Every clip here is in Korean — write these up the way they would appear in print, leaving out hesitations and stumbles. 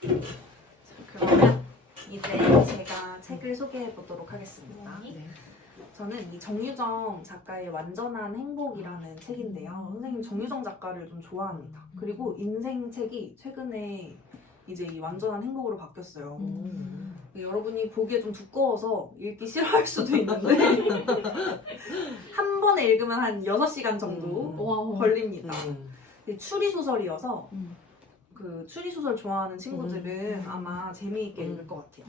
그러면 이제 제가 책을 소개해 보도록 하겠습니다. 네. 저는 이 정유정 작가의 완전한 행복이라는 책인데요. 선생님 정유정 작가를 좀 좋아합니다. 그리고 인생 책이 최근에 이제 이 완전한 행복으로 바뀌었어요. 여러분이 보기에 좀 두꺼워서 읽기 싫어할 수도 있는데 한 번에 읽으면 한 6시간 정도 걸립니다. 추리소설이어서 그 추리소설 좋아하는 친구들은 아마 재미있게 읽을 것 같아요.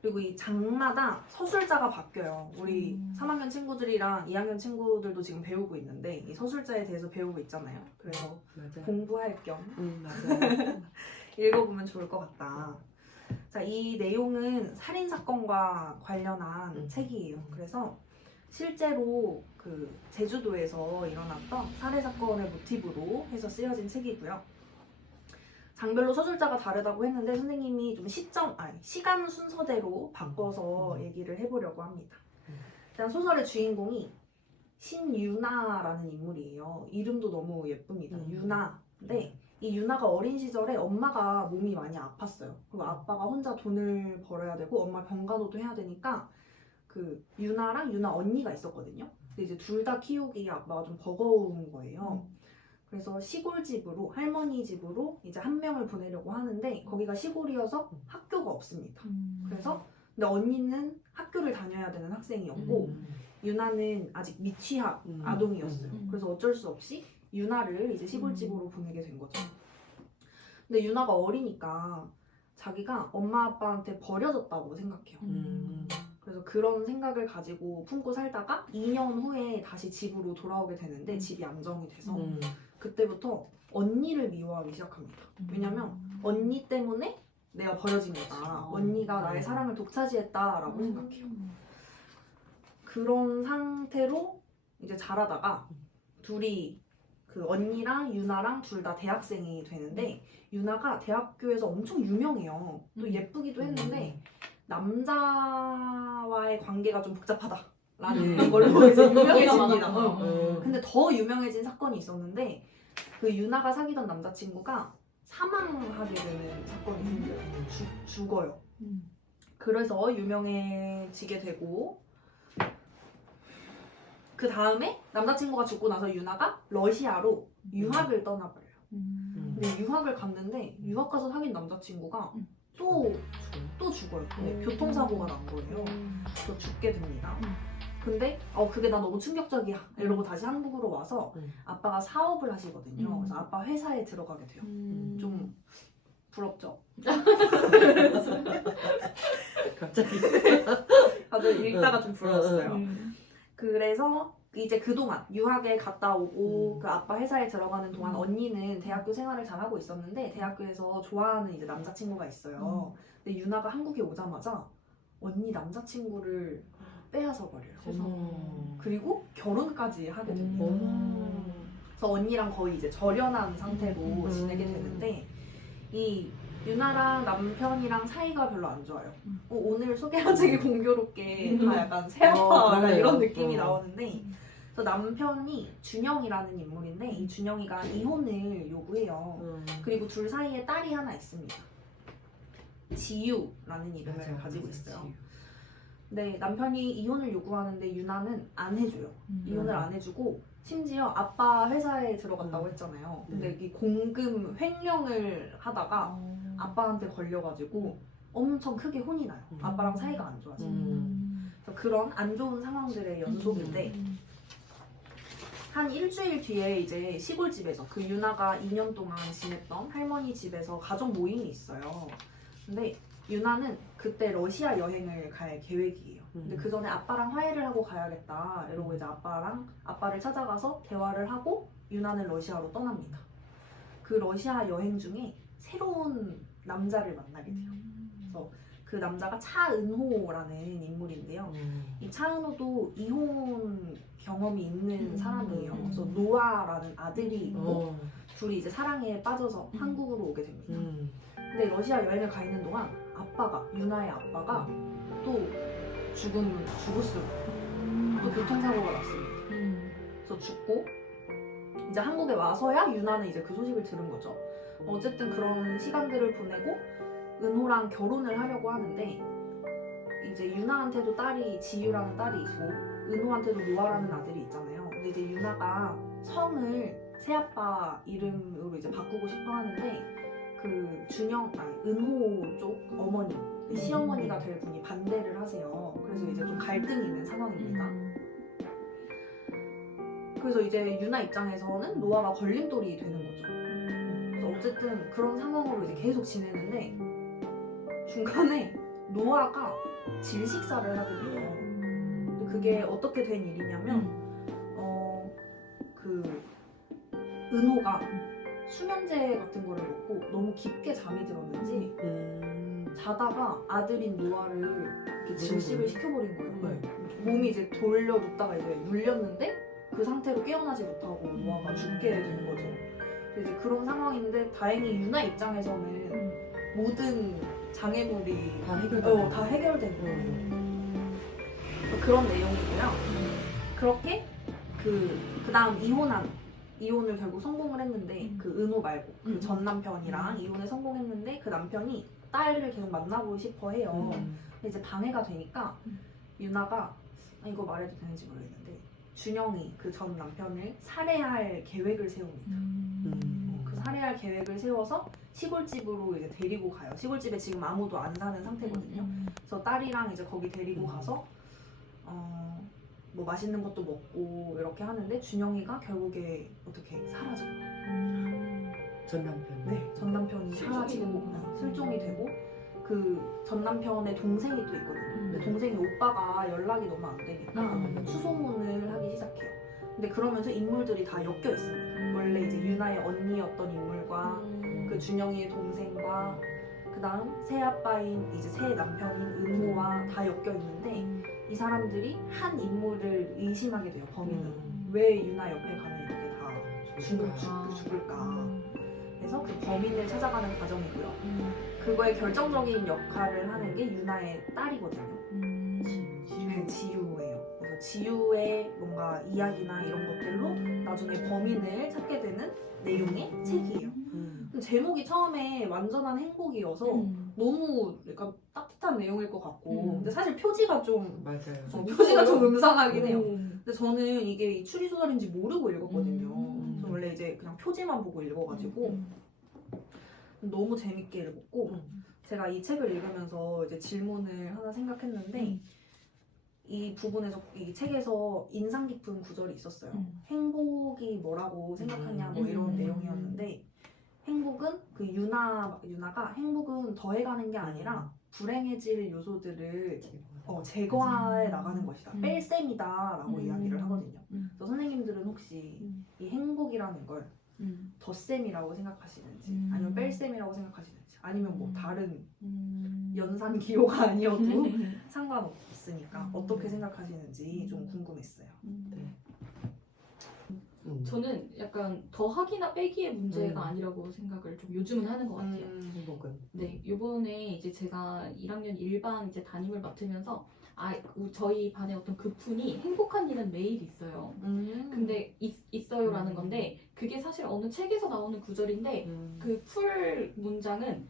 그리고 이 장마다 서술자가 바뀌어요. 우리 3학년 친구들이랑 2학년 친구들도 지금 배우고 있는데 이 서술자에 대해서 배우고 있잖아요. 그래서 맞아요. 공부할 겸 맞아요. 읽어보면 좋을 것 같다. 자, 이 내용은 살인사건과 관련한 책이에요. 그래서 실제로 그 제주도에서 일어났던 살해사건을 모티브로 해서 쓰여진 책이고요. 장별로 서술자가 다르다고 했는데 선생님이 좀 시간 순서대로 바꿔서 얘기를 해보려고 합니다. 일단 소설의 주인공이 신유나라는 인물이에요. 이름도 너무 예쁩니다. 유나인데 이 유나가 어린 시절에 엄마가 몸이 많이 아팠어요. 그리고 아빠가 혼자 돈을 벌어야 되고 엄마 병간호도 해야 되니까 그 유나랑 유나 언니가 있었거든요. 근데 이제 둘 다 키우기 아빠가 좀 버거운 거예요. 그래서 시골집으로 할머니 집으로 이제 한 명을 보내려고 하는데 거기가 시골이어서 학교가 없습니다. 그래서 근데 언니는 학교를 다녀야 되는 학생이었고 유나는 아직 미취학 아동이었어요. 그래서 어쩔 수 없이 유나를 이제 시골집으로 보내게 된 거죠. 근데 유나가 어리니까 자기가 엄마 아빠한테 버려졌다고 생각해요. 그래서 그런 생각을 가지고 품고 살다가 2년 후에 다시 집으로 돌아오게 되는데 집이 안정이 돼서 그때부터 언니를 미워하기 시작합니다. 왜냐면 언니 때문에 내가 버려진 거다. 언니가 나의 사랑을 독차지했다라고 생각해요. 그런 상태로 이제 자라다가 둘이 그 언니랑 유나랑 둘 다 대학생이 되는데 유나가 대학교에서 엄청 유명해요. 또 예쁘기도 했는데 남자와의 관계가 좀 복잡하다라는 걸로 이제 유명해집니다. 근데 더 유명해진 사건이 있었는데 그 유나가 사귀던 남자친구가 사망하게 되는 사건이 생겨요. 죽어요. 그래서 유명해지게 되고 그 다음에 남자친구가 죽고 나서 유나가 러시아로 유학을 떠나버려요. 근데 유학을 갔는데 유학 가서 사귄 남자친구가 또 죽어요. 근데 교통사고가 난 거예요. 그래서 죽게 됩니다. 근데 그게 나 너무 충격적이야 이러고 다시 한국으로 와서 아빠가 사업을 하시거든요. 그래서 아빠 회사에 들어가게 돼요. 좀 부럽죠? 갑자기. 다들 읽다가 좀 부러웠어요. 그래서 이제 그동안 유학에 갔다 오고 그 아빠 회사에 들어가는 동안 언니는 대학교 생활을 잘 하고 있었는데 대학교에서 좋아하는 이제 남자친구가 있어요. 근데 유나가 한국에 오자마자 언니 남자친구를 빼앗아 버려요. 그리고 결혼까지 하게 됩니다. 그래서 언니랑 거의 이제 절연한 상태로 지내게 되는데 이 유나랑 남편이랑 사이가 별로 안 좋아요. 오늘 소개한 책이 공교롭게 다 약간 새아빠 이런 느낌이 나오는데 그래서 남편이 준영이라는 인물인데 이 준영이가 이혼을 요구해요. 그리고 둘 사이에 딸이 하나 있습니다. 지유라는 이름을 가지고 있어요. 근데 남편이 이혼을 요구하는데 유나는 안 해줘요. 이혼을 안 해주고 심지어 아빠 회사에 들어갔다고 했잖아요. 근데 이 공금 횡령을 하다가 아빠한테 걸려가지고 엄청 크게 혼이 나요. 아빠랑 사이가 안 좋아지고. 그래서 그런 안 좋은 상황들의 연속인데 한 일주일 뒤에 이제 시골집에서 그 유나가 2년 동안 지냈던 할머니 집에서 가족 모임이 있어요. 근데 유나는 그때 러시아 여행을 갈 계획이에요. 근데 그 전에 아빠랑 화해를 하고 가야겠다 이러고 이제 아빠를 찾아가서 대화를 하고 유나는 러시아로 떠납니다. 그 러시아 여행 중에 새로운 남자를 만나게 돼요. 그래서 그 남자가 차은호라는 인물인데요. 이 차은호도 이혼 경험이 있는 사람이에요. 그래서 노아라는 아들이 있고 둘이 이제 사랑에 빠져서 한국으로 오게 됩니다. 근데 러시아 여행을 가 있는 동안 유나의 아빠가 또 죽었어요. 또 교통사고가 났습니다. 그래서 죽고 이제 한국에 와서야 유나는 이제 그 소식을 들은 거죠. 어쨌든 그런 시간들을 보내고 은호랑 결혼을 하려고 하는데 이제 유나한테도 딸이 지유라는 딸이 있고 은호한테도 노아라는 아들이 있잖아요. 근데 이제 유나가 성을 새아빠 이름으로 이제 바꾸고 싶어 하는데 그 은호 쪽 어머니 시어머니가 될 분이 반대를 하세요. 그래서 이제 좀 갈등이 있는 상황입니다. 그래서 이제 유나 입장에서는 노아가 걸림돌이 되는 거죠. 그래서 어쨌든 그런 상황으로 이제 계속 지내는데 중간에 노아가 질식사를 하게 돼요. 근데 그게 어떻게 된 일이냐면 그 은호가 수면제 같은 거를 먹고 너무 깊게 잠이 들었는지 자다가 아들인 노아를 이렇게 질식을 시켜버린 거예요. 몸이 이제 돌려 눕다가 이제 눌렸는데 그 상태로 깨어나지 못하고 노아가 죽게 되는 거죠. 이제 그런 상황인데 다행히 유나 입장에서는 모든 장애물이 다 해결된 다 해결된 거예요. 그런 내용이고요. 그렇게 그 다음 이혼을 결국 성공을 했는데 그 은호 말고 그 전 남편이랑 이혼에 성공했는데 그 남편이 딸을 계속 만나고 싶어 해요. 근데 이제 방해가 되니까 유나가 이거 말해도 되는지 모르겠는데 준영이 그 전 남편을 살해할 계획을 세웁니다. 그 살해할 계획을 세워서 시골집으로 이제 데리고 가요. 시골집에 지금 아무도 안 사는 상태거든요. 그래서 딸이랑 이제 거기 데리고 가서 뭐 맛있는 것도 먹고 이렇게 하는데 준영이가 결국에 어떻게 사라져요. 전 남편. 네, 전 남편이 사라지고 실종이 되고 그 전 남편의 동생이 또 있거든요. 근데 동생이 오빠가 연락이 너무 안 되니까 수소문을 하기 시작해요. 근데 그러면서 인물들이 다 엮여 있습니다. 원래 이제 유나의 언니였던 인물과 그 준영이의 동생과 그 다음 새아빠인 이제 새 남편인 은호와 다 엮여 있는데 이 사람들이 한 인물을 의심하게 돼요. 범인은 왜 유나 옆에 가면 이렇게 다 죽을까. 그래서 그 범인을 찾아가는 과정이고요. 그거에 결정적인 역할을 하는 게 유나의 딸이거든요. 네, 지유예요. 그래서 지유의 뭔가 이야기나 이런 것들로 나중에 범인을 찾게 되는 내용의 책이에요. 제목이 처음에 완전한 행복이어서 너무 약간 따뜻한 내용일 것 같고 근데 사실 표지가 좀 맞아요. 표지가 좀 음상하긴 해요. 근데 저는 이게 추리소설인지 모르고 읽었거든요. 그래서 원래 이제 그냥 표지만 보고 읽어가지고 너무 재밌게 읽었고 제가 이 책을 읽으면서 이제 질문을 하나 생각했는데 이 부분에서 이 책에서 인상 깊은 구절이 있었어요. 행복이 뭐라고 생각하냐 뭐 이런 내용이었는데 행복은 그 유나가 행복은 더해가는 게 아니라 불행해질 요소들을 제거해 나가는 것이다. 뺄셈이다라고 이야기를 하거든요. 그래서 선생님들은 혹시 이 행복이라는 걸 덧셈이라고 생각하시는지 아니면 뺄셈이라고 생각하시는지 아니면 뭐 다른 연산 기호가 아니어도 상관없으니까 어떻게 생각하시는지 좀 궁금했어요. 네. 저는 약간 더하기나 빼기의 문제가 아니라고 생각을 좀 요즘은 하는 것 같아요. 행복은. 네, 요번에 이제 제가 1학년 1반 이제 담임을 맡으면서 저희 반에 어떤 그푼이 행복한 일은 매일 있어요. 근데 있어요라는 건데 그게 사실 어느 책에서 나오는 구절인데 그 풀 문장은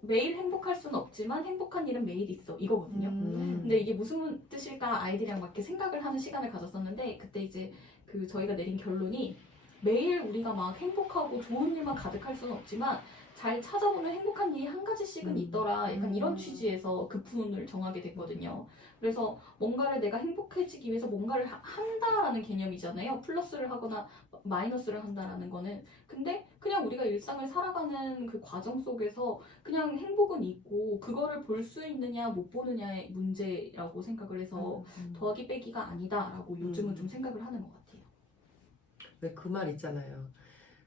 매일 행복할 수는 없지만 행복한 일은 매일 있어 이거거든요. 근데 이게 무슨 뜻일까 아이들이랑 막 이렇게 생각을 하는 시간을 가졌었는데 그때 이제 그 저희가 내린 결론이 매일 우리가 막 행복하고 좋은 일만 가득할 수는 없지만 잘 찾아보면 행복한 일이 한 가지씩은 있더라. 약간 이런 취지에서 그 푼을 정하게 됐거든요. 그래서 뭔가를 내가 행복해지기 위해서 뭔가를 한다라는 개념이잖아요. 플러스를 하거나 마이너스를 한다라는 거는. 근데 그냥 우리가 일상을 살아가는 그 과정 속에서 그냥 행복은 있고 그거를 볼 수 있느냐 못 보느냐의 문제라고 생각을 해서 더하기 빼기가 아니다라고 요즘은 좀 생각을 하는 것 같아요. 왜 그 말 있잖아요.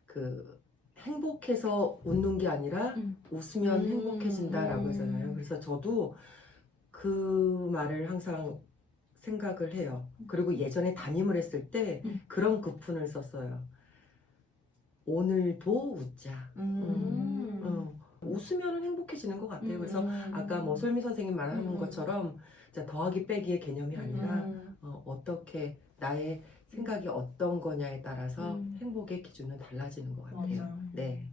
그 행복해서 웃는 게 아니라 웃으면 행복해진다라고 하잖아요. 그래서 저도 그 말을 항상 생각을 해요. 그리고 예전에 담임을 했을 때 그런 급푼을 썼어요. 오늘도 웃자. 웃으면 행복해지는 것 같아요. 그래서 아까 뭐 솔미 선생님 말하는 것처럼 더하기 빼기의 개념이 아니라 어떻게 나의 생각이 어떤 거냐에 따라서 행복의 기준은 달라지는 것 같아요. 맞아요. 네.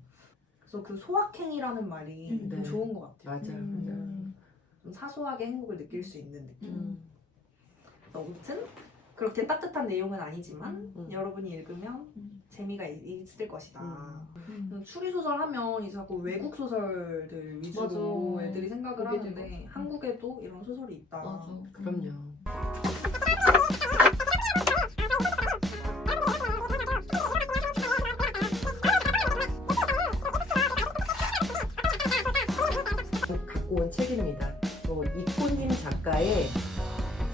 그래서 그 소확행이라는 말이 네. 좀 좋은 것 같아요. 맞아, 맞아. 좀 사소하게 행복을 느낄 수 있는 느낌. 아무튼 그렇게 따뜻한 내용은 아니지만 여러분이 읽으면 재미가 있을 것이다. 추리소설 하면 이제 자꾸 외국 소설들 위주로 맞아. 애들이 생각을 보게 하는데 되거든. 한국에도 이런 소설이 있다. 맞아. 그럼요. 갖고 온 책입니다. 이코님 작가의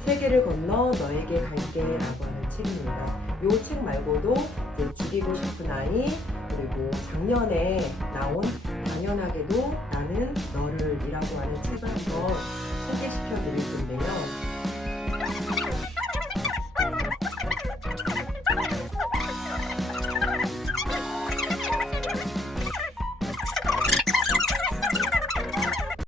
세계를 건너 너에게 갈게라고 하는 책입니다. 이 책 말고도 이제 죽이고 싶은 아이, 그리고 작년에 나온 당연하게도 나는 너를이라고 하는 책을 한번 소개시켜 드릴 텐데요.